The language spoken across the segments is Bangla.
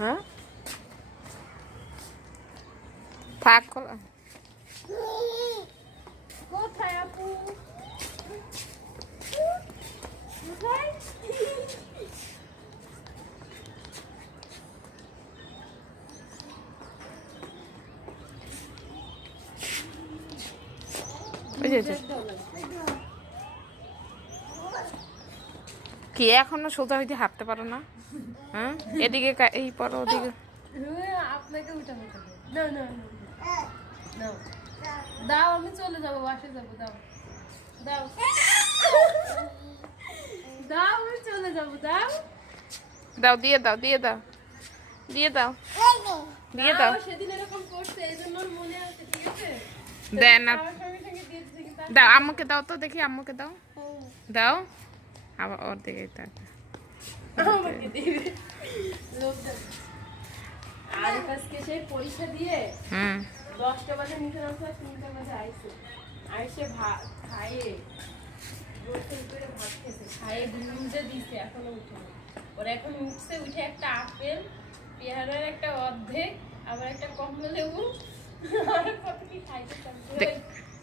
হ্যাঁ থাক খোলা কোথায় আপু কোথায় কি এখনো সোজা হইতে হাঁটতে পারো না? হ্যাঁ এদিকে এই পর ওদিকে আপনাকে উঠাবো না না না দাও আমি চলে যাবো বাসে যাবো দাও দাও দাও আমি চলে যাবো দাও দাও দিয়ে দাও দিয়ে দাও দিয়ে দাও দিয়ে দাও সেদিন এরকম করছে এই জন্য মনে আছে ঠিক আছে দেন না দাও আম্মুকে দাও তো দেখি আম্মুকে দাও দাও আবার ওর দিকে আমাকে দিবে লোকটা আর আজকে সেই পরীক্ষা দিয়ে 10টা বাজে নিচে নামছে 3টা বাজে আইসে ভাত খাইয়ে বসে করে ভাত খেয়েছে খাইয়ে দুধে দিছে এখনো উঠে ওর এখন উঠছে উঠে একটা আপেল পেয়ারার একটা অর্ধেক আবার একটা কমলা লেবু আর কত কি খাইতে চাচ্ছে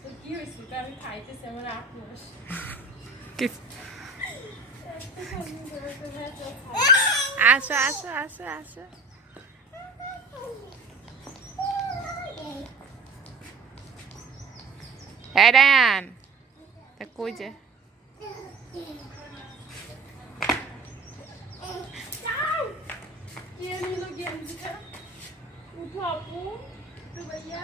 তো কি হয়েছে তো আমি খাইতেছি আমার 8 মাস আসো আসো আসো আসো হ্যাঁ রায়ান তা কই যে উঠো আপু একটু ভাইয়া